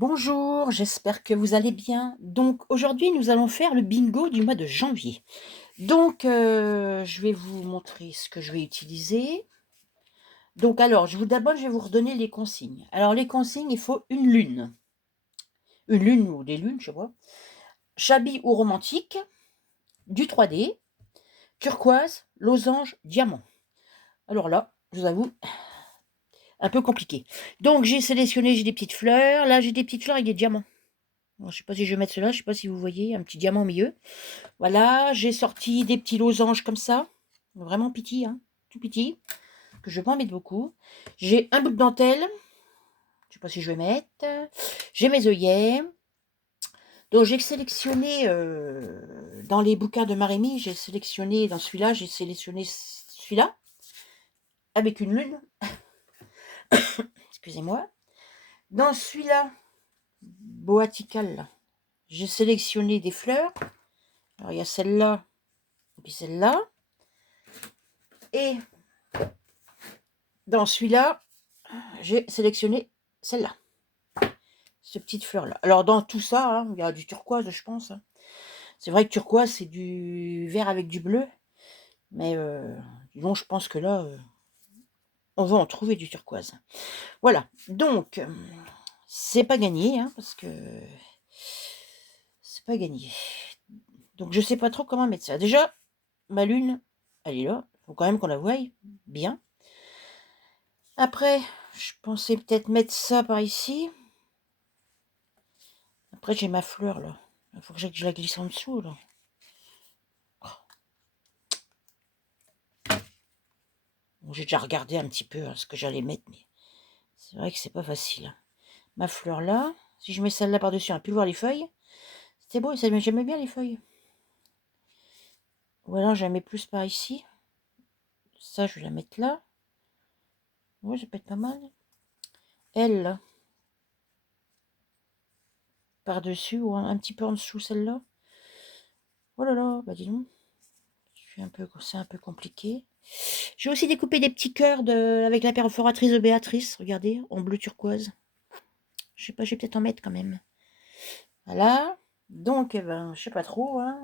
Bonjour, j'espère que vous allez bien. Donc aujourd'hui, nous allons faire le bingo du mois de janvier. Donc je vais vous montrer ce que je vais utiliser. Donc alors, d'abord, je vais vous redonner les consignes. Alors les consignes, il faut une lune ou des lunes, je sais pas, chablis ou romantique, du 3D, turquoise, losange, diamant. Alors là, je vous avoue, un peu compliqué. Donc j'ai des petites fleurs. Là, j'ai des petites fleurs avec des diamants. Alors, je sais pas si je vais mettre cela, je sais pas si vous voyez, un petit diamant au milieu. Voilà, j'ai sorti des petits losanges comme ça, vraiment petits, hein, tout petits, que je vais pas en mettre beaucoup. J'ai un bout de dentelle, je sais pas si je vais mettre. J'ai mes œillets. Donc j'ai sélectionné dans les bouquins de Marémy, j'ai sélectionné dans celui-là, j'ai sélectionné celui-là avec une lune. Excusez-moi. Dans celui-là, boatical, là, j'ai sélectionné des fleurs. Alors il y a celle-là et puis celle-là. Et dans celui-là, j'ai sélectionné celle-là. Ces petites fleurs-là. Alors dans tout ça, hein, il y a du turquoise, je pense, hein. C'est vrai que turquoise, c'est du vert avec du bleu, mais bon, je pense que là, on va en trouver du turquoise. Voilà, donc c'est pas gagné, hein, parce que c'est pas gagné. Donc je sais pas trop comment mettre ça. Déjà, ma lune, elle est là. Faut quand même qu'on la voie bien. Après, je pensais peut-être mettre ça par ici. Après, j'ai ma fleur, là. Il faut que je la glisse en dessous, là. Bon, j'ai déjà regardé un petit peu, hein, ce que j'allais mettre, mais c'est vrai que c'est pas facile, hein. Ma fleur là, si je mets celle-là par-dessus, on a pu voir les feuilles. C'est beau, j'aimais bien les feuilles. Ou alors je la mets plus par ici. Ça, je vais la mettre là. Ouais, ça peut être pas mal. Elle, là, par-dessus, ou un petit peu en dessous, celle-là. Oh là là, bah dis donc. C'est un peu compliqué. J'ai aussi découpé des petits cœurs avec la perforatrice de Béatrice, regardez, en bleu turquoise. Je sais pas, je vais peut-être en mettre quand même. Voilà. Donc, eh ben, je sais pas trop, hein,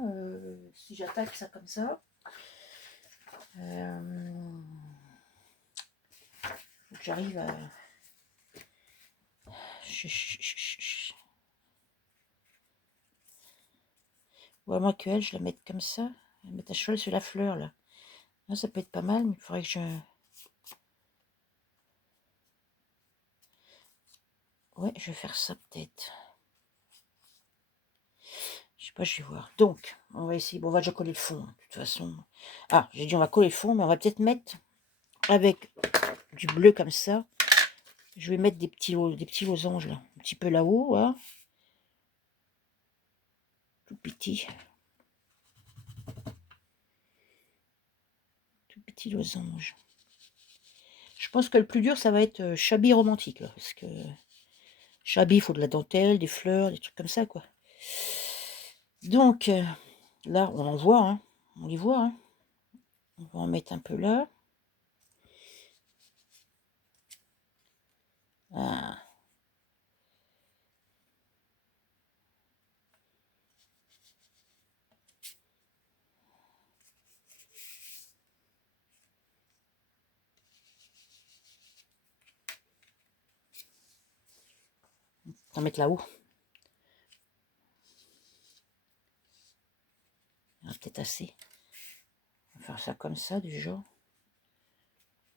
si j'attaque ça comme ça. Faut que j'arrive à... Ou à moins qu'elle, je la mette comme ça. Je la mette à cheval sur la fleur, là. Là, ça peut être pas mal, mais il faudrait que je... Ouais, je vais faire ça peut-être. Je sais pas, je vais voir. Donc, on va essayer. Bon, on va déjà coller le fond, hein, de toute façon. Ah, j'ai dit on va coller le fond, mais on va peut-être mettre avec du bleu comme ça. Je vais mettre des petits losanges, là. Un petit peu là-haut, hein. Tout petit. Tout petit losange. Je pense que le plus dur, ça va être chablis romantique, là. Parce que chablis, il faut de la dentelle, des fleurs, des trucs comme ça, quoi. Donc, là, on en voit, hein. On les voit, hein. On va en mettre un peu là. Ah. On va mettre là-haut. Il y en a peut-être assez. On va faire ça comme ça, du genre.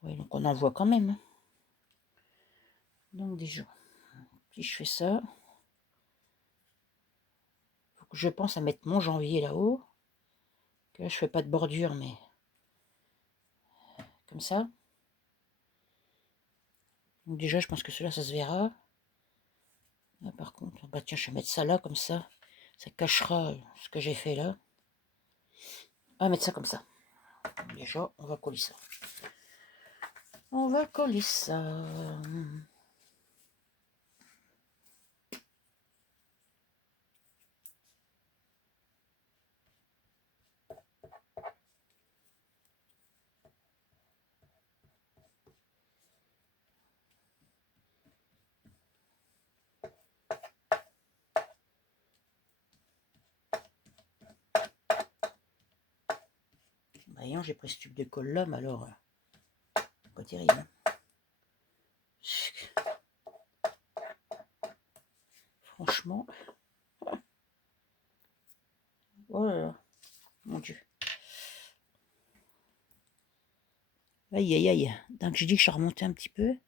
Oui, donc on en voit quand même, hein. Donc, déjà, si je fais ça, faut que je pense à mettre mon janvier là-haut. Que là, je fais pas de bordure, mais comme ça. Donc déjà, je pense que cela, ça se verra. Là, par contre, bah tiens, je vais mettre ça là, comme ça. Ça cachera ce que j'ai fait là. On va mettre ça comme ça. Déjà, on va coller ça. On va coller ça. rien, j'ai pris ce tube de colle là, mais alors, pas terrible. Franchement. Oh là là, mon Dieu. Aïe, aïe, aïe. Donc, j'ai dit que je remontais un petit peu.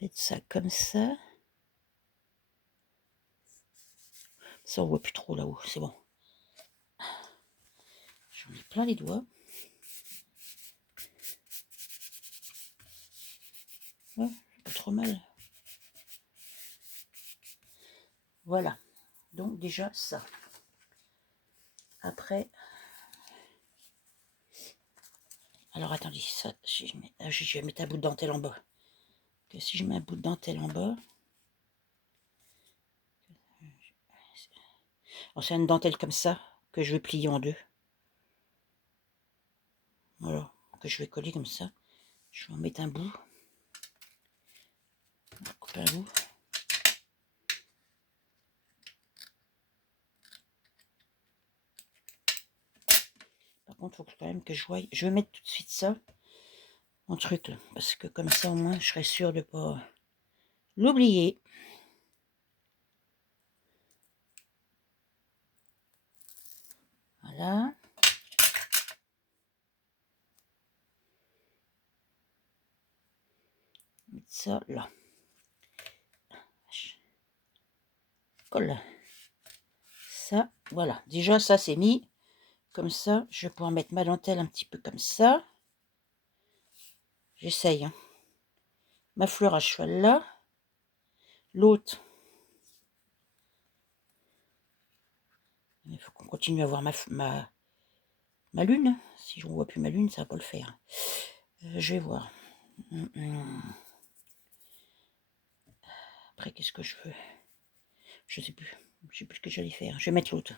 Mettre ça comme ça. Ça, on voit plus trop là-haut, c'est bon. J'en ai plein les doigts. Ouais, pas trop mal. Voilà. Donc, déjà, ça. Après... Alors, attendez, ça, si je vais mettre un bout de dentelle en bas. Que si je mets un bout de dentelle en bas... Alors, c'est une dentelle comme ça, que je vais plier en deux. Voilà, que je vais coller comme ça. Je vais en mettre un bout. Couper un bout. Par contre, il faut quand même que je voie. Je vais mettre tout de suite ça en truc là, parce que comme ça au moins je serai sûre de pas l'oublier. Voilà. Mettre ça là. Colle. Ça, voilà. Déjà ça c'est mis. Comme ça, je vais pouvoir mettre ma dentelle un petit peu comme ça. J'essaye. Hein. Ma fleur à cheval là. L'autre. Il faut qu'on continue à voir ma lune. Si on ne voit plus ma lune, ça va pas le faire. Je vais voir. Après, qu'est-ce que je veux? Je sais plus. Je sais plus ce que j'allais faire. Je vais mettre l'autre.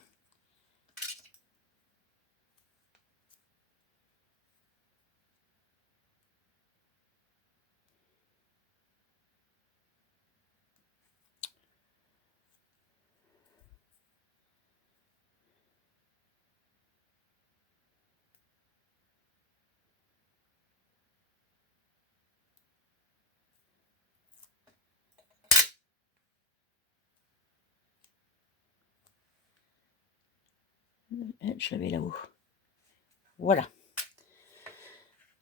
Je l'avais là-haut. Voilà.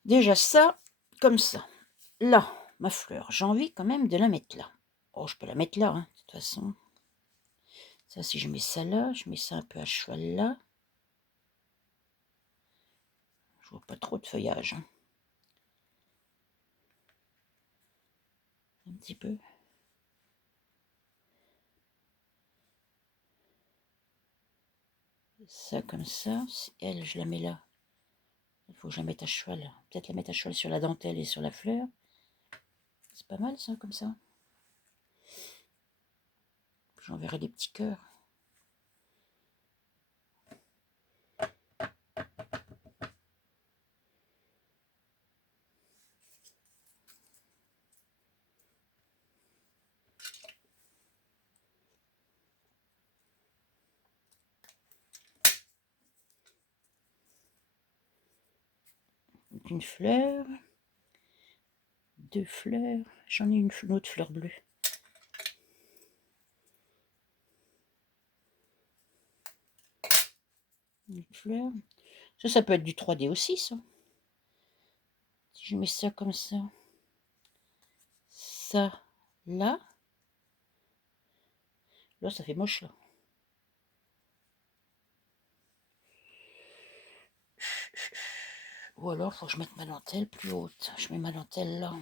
Déjà ça, comme ça. Là, ma fleur, j'ai envie quand même de la mettre là. Oh, je peux la mettre là, hein, de toute façon. Ça, si je mets ça là, je mets ça un peu à cheval là. Je vois pas trop de feuillage. Hein. Un petit peu. Ça comme ça. Elle, je la mets là. Il faut que je la mette à cheval. Peut-être la mettre à cheval sur la dentelle et sur la fleur. C'est pas mal ça, comme ça. J'enverrai des petits cœurs. Une fleur. Deux fleurs. J'en ai une autre fleur bleue. Une fleur. Ça peut être du 3D aussi, ça. Si je mets ça comme ça. Ça, là. Là, ça fait moche, là. Ou alors, faut que je mette ma dentelle plus haute. Je mets ma dentelle là.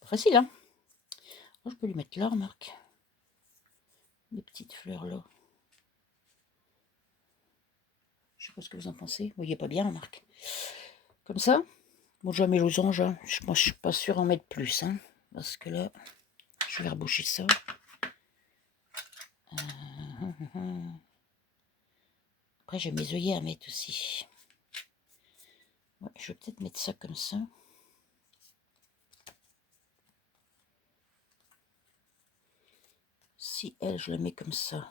Pas facile, hein. Oh, je peux lui mettre là, remarque. Des petites fleurs là. Je sais pas ce que vous en pensez. Vous voyez pas bien, remarque. Comme ça. Bon, je mets losange. Hein. Moi, je suis pas sûre en mettre plus. Hein, parce que là, je vais reboucher ça. Après, j'ai mes œillets à mettre aussi. Ouais, je vais peut-être mettre ça comme ça. Si elle, je la mets comme ça,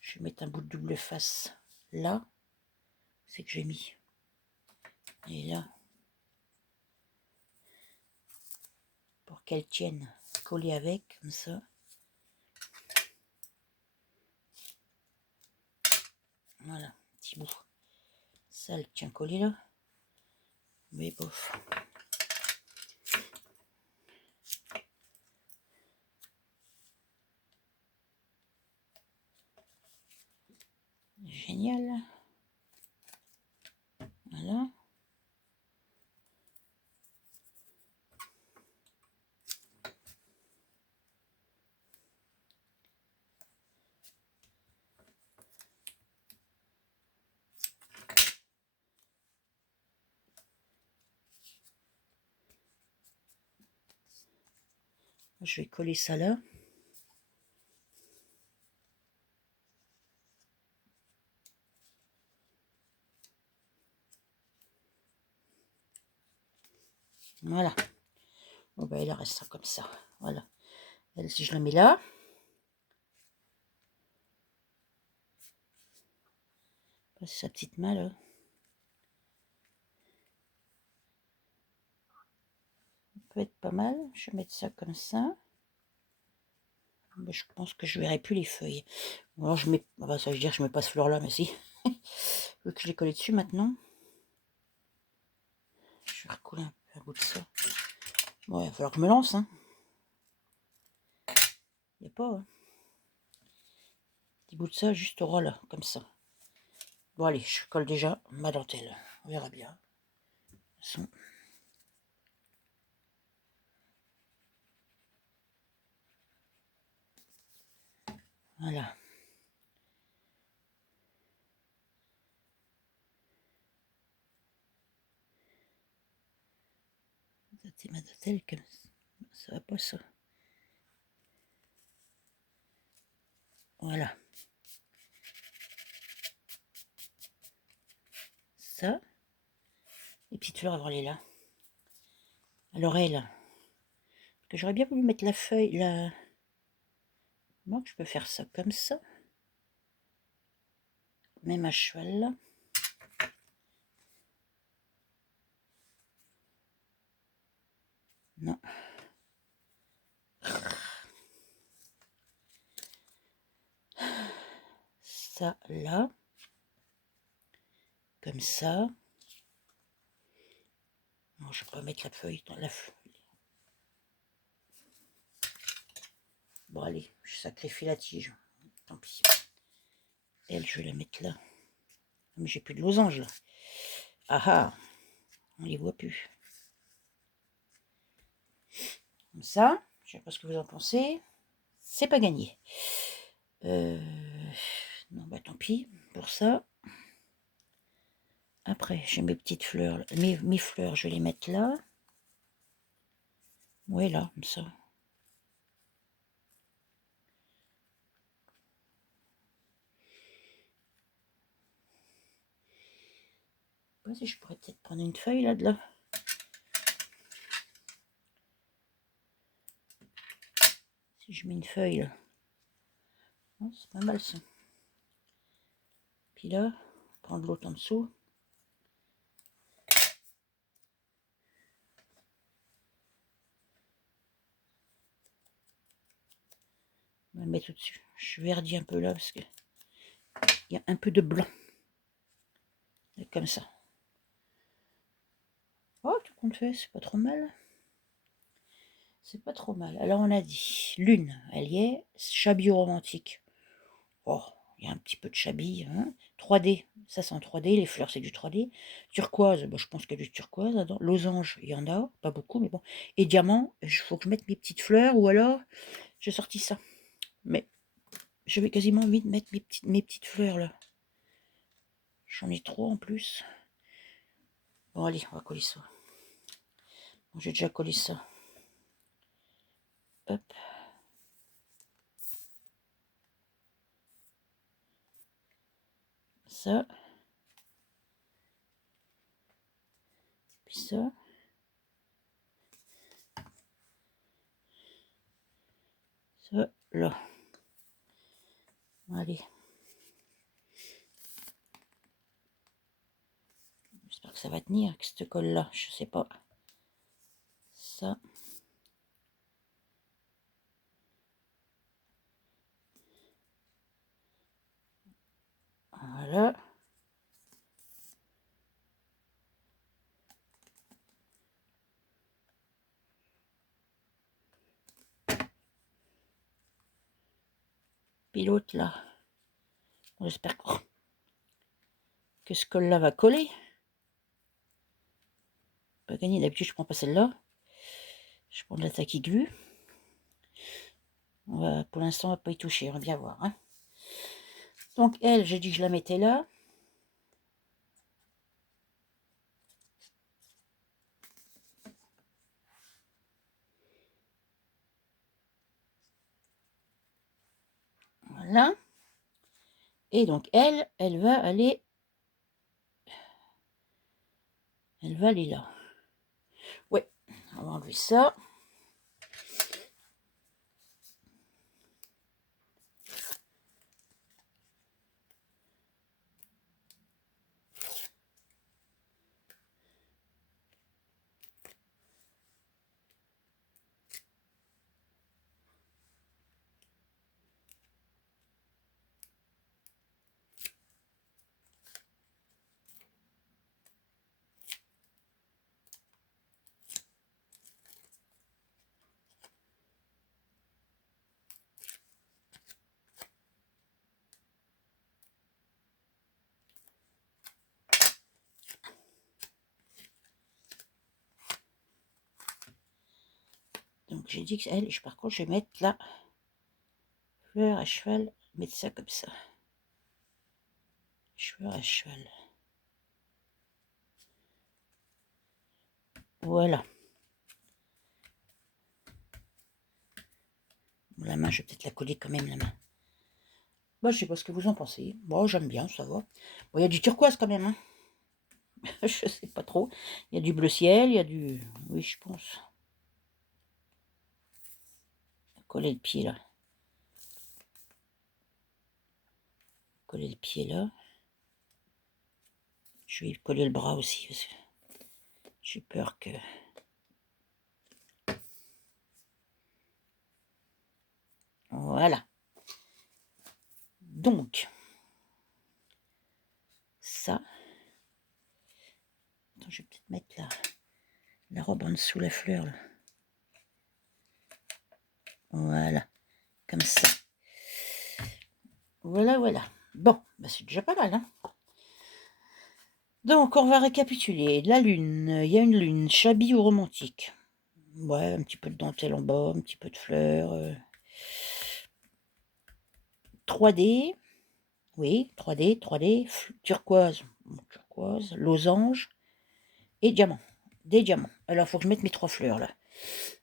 je vais mettre un bout de double face là, c'est que j'ai mis. Et là, pour qu'elle tienne collée avec, comme ça. Voilà, petit bout. Ça, elle tient collée là. Mais bof. Génial. Voilà. Je vais coller ça là. Voilà. Bon, ben, elle restera comme ça. Voilà. Elle, si je la mets là. Passe sa petite main là. Ça peut être pas mal. Je vais mettre ça comme ça. Mais je pense que je verrai plus les feuilles. Alors je mets. Ah bah, ça veut dire que je mets pas ce fleur là, mais si. Vu que je l'ai collé dessus maintenant. Je vais recoller un peu à bout de ça. Bon, il va falloir que je me lance. Hein. Il n'y a pas. Hein. Petit bout de ça juste au ras là, comme ça. Bon allez, je colle déjà ma dentelle. On verra bien. De toute façon. Voilà. C'est ma dentelle comme ça. Ça va pas ça. Voilà. Ça. Les petites fleurs, avant les là. À l'oreille là. Parce que j'aurais bien voulu mettre la feuille là. Moi, je peux faire ça comme ça. Même à cheval là. Non. Ça là. Comme ça. Non, je vais pas mettre la feuille dans la feuille. Bon, allez, je sacrifie la tige. Tant pis. Elle, je vais la mettre là. Mais j'ai plus de losange là. Ah ah, on les voit plus. Comme ça, je sais pas ce que vous en pensez. C'est pas gagné. Non, bah tant pis pour ça. Après, j'ai mes petites fleurs. Mes fleurs, je vais les mettre là. Ouais, là, comme ça. Je sais pas si je pourrais peut-être prendre une feuille là, de là. Si je mets une feuille là. Oh, c'est pas mal ça. Puis là, prendre l'autre en dessous. On va le mettre au-dessus. Je verdis un peu là parce que il y a un peu de blanc. Comme ça. Oh, tout compte fait, c'est pas trop mal. C'est pas trop mal. Alors on a dit lune, elle y est. Chablis romantique. Oh, il y a un petit peu de chablis. Hein. 3D, ça c'est en 3D. Les fleurs c'est du 3D. Turquoise, bah, je pense qu'il y a du turquoise là-dedans. Losange, il y en a, pas beaucoup, mais bon. Et diamant, il faut que je mette mes petites fleurs ou alors j'ai sorti ça. Mais je vais quasiment envie de mettre mes petites fleurs là. J'en ai trop en plus. Bon allez, on va coller ça. Bon, j'ai déjà collé ça. Hop. ça. Puis ça. Ça, là. Allez. J'espère que ça va tenir avec cette colle là, je sais pas. Ça. Voilà. Puis l'autre là. J'espère que ce col là va coller. Pas gagné, d'habitude je prends pas celle-là. Je prends de la tacky glue. Pour l'instant on va pas y toucher, on va bien voir. Hein. Donc elle, j'ai dit que je la mettais là. Voilà. Et donc elle va aller. Elle va aller là. Ouais, on va enlever ça. Donc j'ai dit que elle, par contre, je vais mettre la fleur à cheval, mettre ça comme ça. Fleur à cheval. Voilà. La main, je vais peut-être la coller quand même, la main. Bah, je sais pas ce que vous en pensez. Bon, j'aime bien, ça va. Bon, il y a du turquoise quand même. Hein. Je sais pas trop. Il y a du bleu ciel, il y a du... Oui, je pense. Coller le pied là. Coller le pied là. Je vais coller le bras aussi. Parce que j'ai peur que... Voilà. Donc, ça. Attends, je vais peut-être mettre la robe en dessous la fleur. Là. Voilà. Comme ça. Voilà, voilà. Bon, bah c'est déjà pas mal. Hein. Donc, on va récapituler. La lune. Il y a une lune. Chablis ou romantique. Ouais, un petit peu de dentelle en bas, un petit peu de fleurs. 3D. Oui, 3D, turquoise, turquoise, losange et diamant. Des diamants. Alors, il faut que je mette mes 3 fleurs là.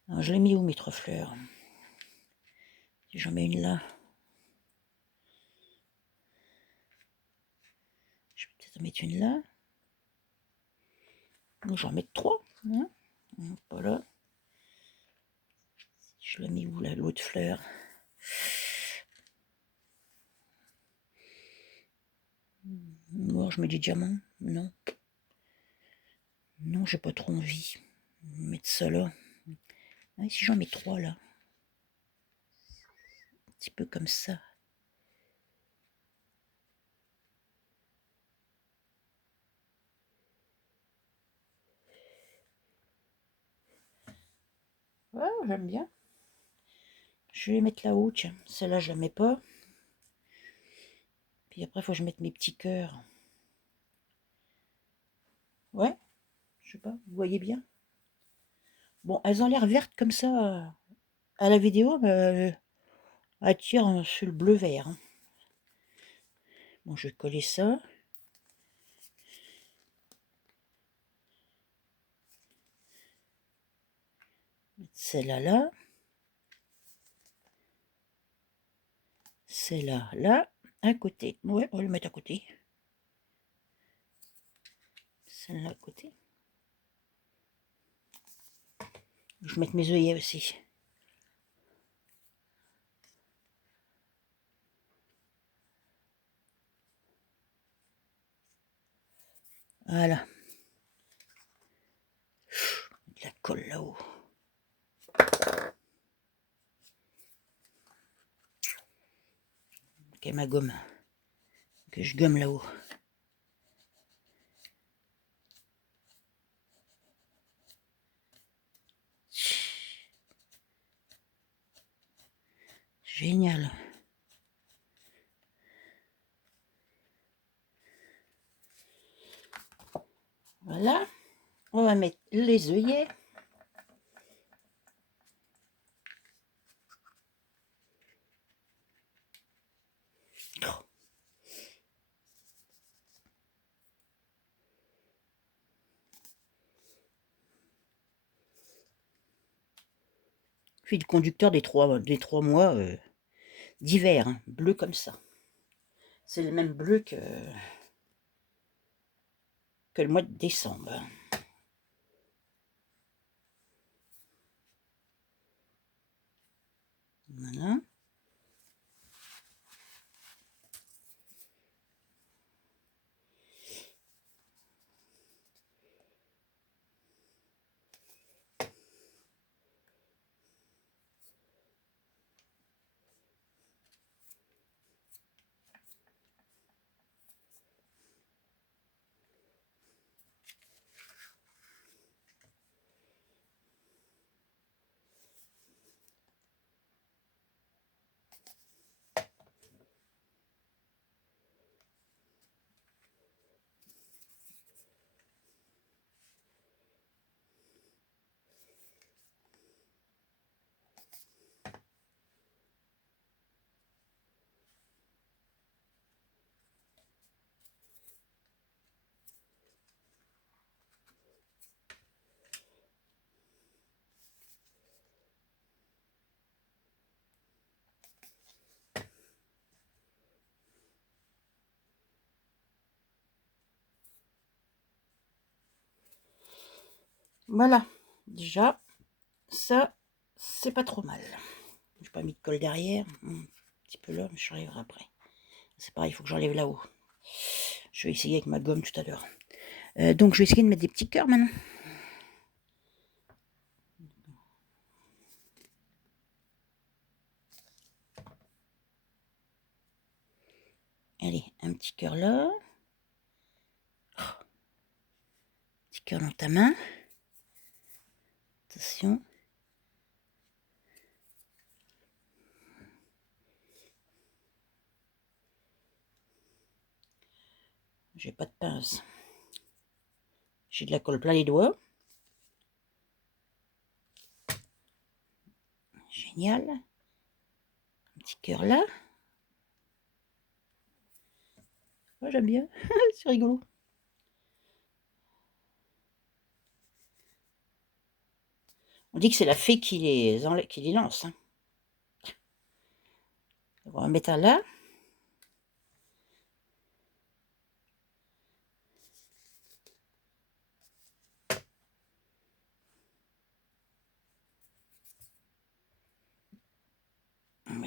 Alors, je l'ai mis où mes 3 fleurs? Si j'en mets une là. Je vais peut-être en mettre une là. Ou j'en mets 3. Hein, voilà. Je l'ai mis où là, l'autre fleur? Ou je mets des diamants? Non. Non, j'ai pas trop envie de mettre ça là. Ah, si j'en mets 3 là. Un petit peu comme ça. Ouais, j'aime bien. Je vais mettre là-haut, tiens. Celle-là, je la mets pas. Puis après, il faut que je mette mes petits cœurs. Ouais, je sais pas, vous voyez bien. Bon, elles ont l'air vertes comme ça à la vidéo, mais elles tirent sur le bleu-vert. Hein. Bon, je vais coller ça. Celle-là, là. Celle-là, là, à côté. Ouais, on va le mettre à côté. celle-là à côté. Je vais mettre mes œillets aussi. Voilà. De la colle là-haut. Ok, ma gomme. Que je gomme là-haut. Génial. Voilà. On va mettre les œillets. Puis le conducteur des trois mois d'hiver, hein, bleu comme ça. C'est le même bleu que le mois de décembre. Voilà. Voilà. Déjà, ça, c'est pas trop mal. J'ai pas mis de colle derrière. Un petit peu là, mais je arriverai après. C'est pareil, il faut que j'enlève là-haut. Je vais essayer avec ma gomme tout à l'heure. Donc, je vais essayer de mettre des petits cœurs maintenant. Allez, un petit cœur là. Petit cœur dans ta main. Attention. J'ai pas de pince. J'ai de la colle plein les doigts. Génial. Un petit cœur là. Moi, j'aime bien. C'est rigolo. On dit que c'est la fée qui les lance. Hein. On va mettre un là.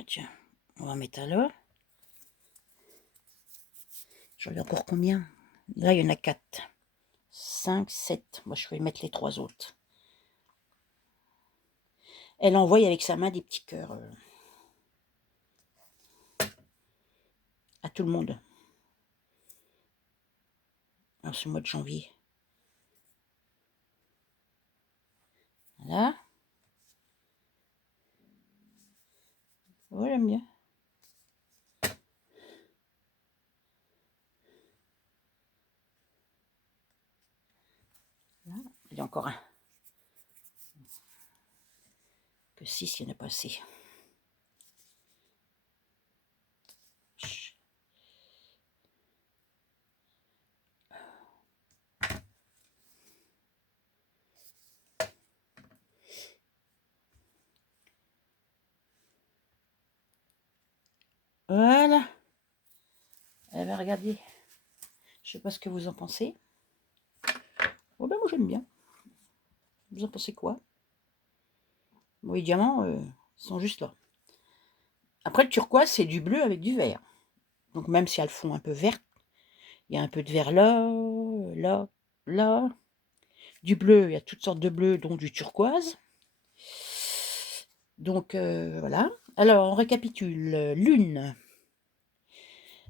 Tiens, on va mettre un là. J'en ai encore combien? Là, il y en a 4. 5, 7. Moi, je vais mettre les 3 autres. Elle envoie avec sa main des petits cœurs à tout le monde en ce mois de janvier. Voilà. Ouais, j'aime bien. Voilà. Il y a encore un. Que 6, il n'y en a pas assez. Voilà. Eh bien, regardez. Je ne sais pas ce que vous en pensez. Oh ben moi j'aime bien. Vous en pensez quoi? Bon, les diamants, ils sont juste là. Après le turquoise, c'est du bleu avec du vert. Donc même si elles font un peu vert, il y a un peu de vert là, là, là. Du bleu, il y a toutes sortes de bleus, dont du turquoise. Donc voilà. Alors on récapitule. Lune.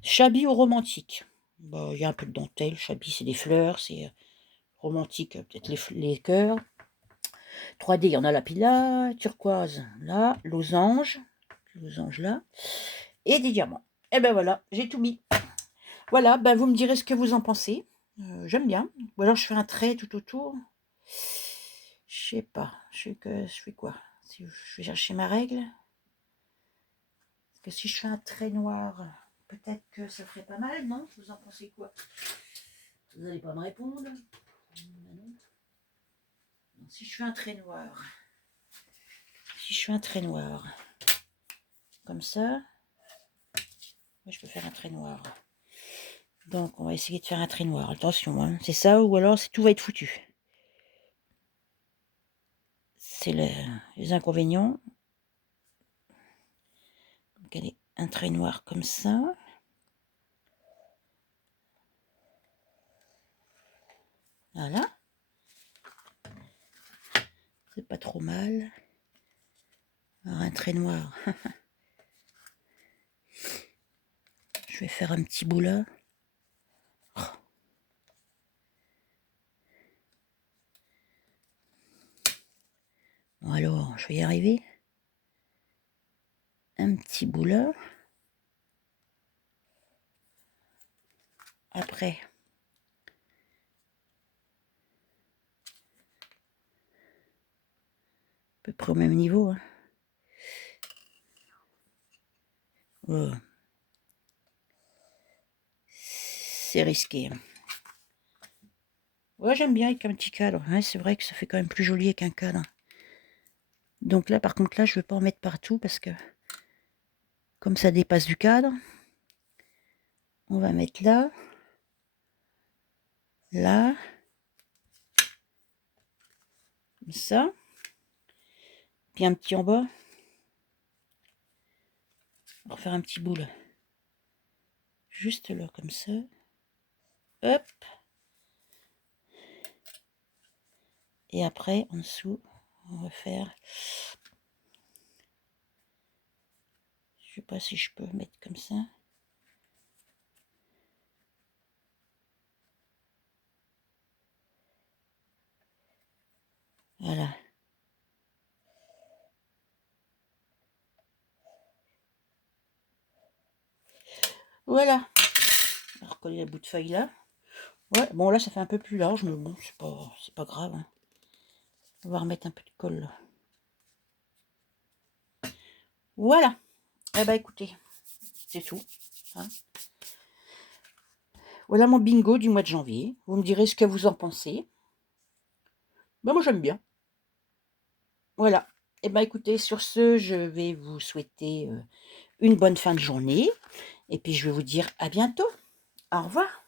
Chablis ou romantique? Bah, il y a un peu de dentelle. Chablis, c'est des fleurs. C'est romantique, peut-être les cœurs. 3D, il y en a là, puis là. Turquoise, là. Losange. Losange là. Et des diamants. Et ben voilà, j'ai tout mis. Voilà, ben vous me direz ce que vous en pensez. J'aime bien. Ou alors je fais un trait tout autour. Je sais pas. Je fais quoi? Si je vais chercher ma règle. Parce que si je fais un trait noir, peut-être que ça ferait pas mal, non? Vous en pensez quoi? Vous n'allez pas me répondre. Non. Si je fais un trait noir. Si je fais un trait noir. Comme ça. Moi, je peux faire un trait noir. Donc, on va essayer de faire un trait noir. Attention, hein. C'est ça ou alors tout va être foutu. C'est les inconvénients. Donc, allez, un trait noir comme ça. Voilà. C'est pas trop mal. Alors, un trait noir. Je vais faire un petit bout là. Bon, alors, je vais y arriver. Un petit bout là. Après, à peu près au même niveau. Hein. Oh. C'est risqué. Ouais, j'aime bien avec un petit cadre. Ouais, c'est vrai que ça fait quand même plus joli avec un cadre. Donc là, par contre, là, je ne vais pas en mettre partout parce que comme ça dépasse du cadre, on va mettre là, là, comme ça, puis un petit en bas. On va faire un petit bout là. Juste là, comme ça. Hop. Et après, en dessous, on va faire... Je sais pas si je peux mettre comme ça. Voilà. Voilà. On va recoller la bout de feuille là. Ouais, bon là ça fait un peu plus large, mais bon, c'est pas grave. Hein. On va remettre un peu de colle là. Voilà. Eh ben écoutez, c'est tout. Hein. Voilà mon bingo du mois de janvier. Vous me direz ce que vous en pensez. Ben moi j'aime bien. Voilà. Eh ben écoutez, sur ce, je vais vous souhaiter une bonne fin de journée. Et puis je vais vous dire à bientôt. Au revoir.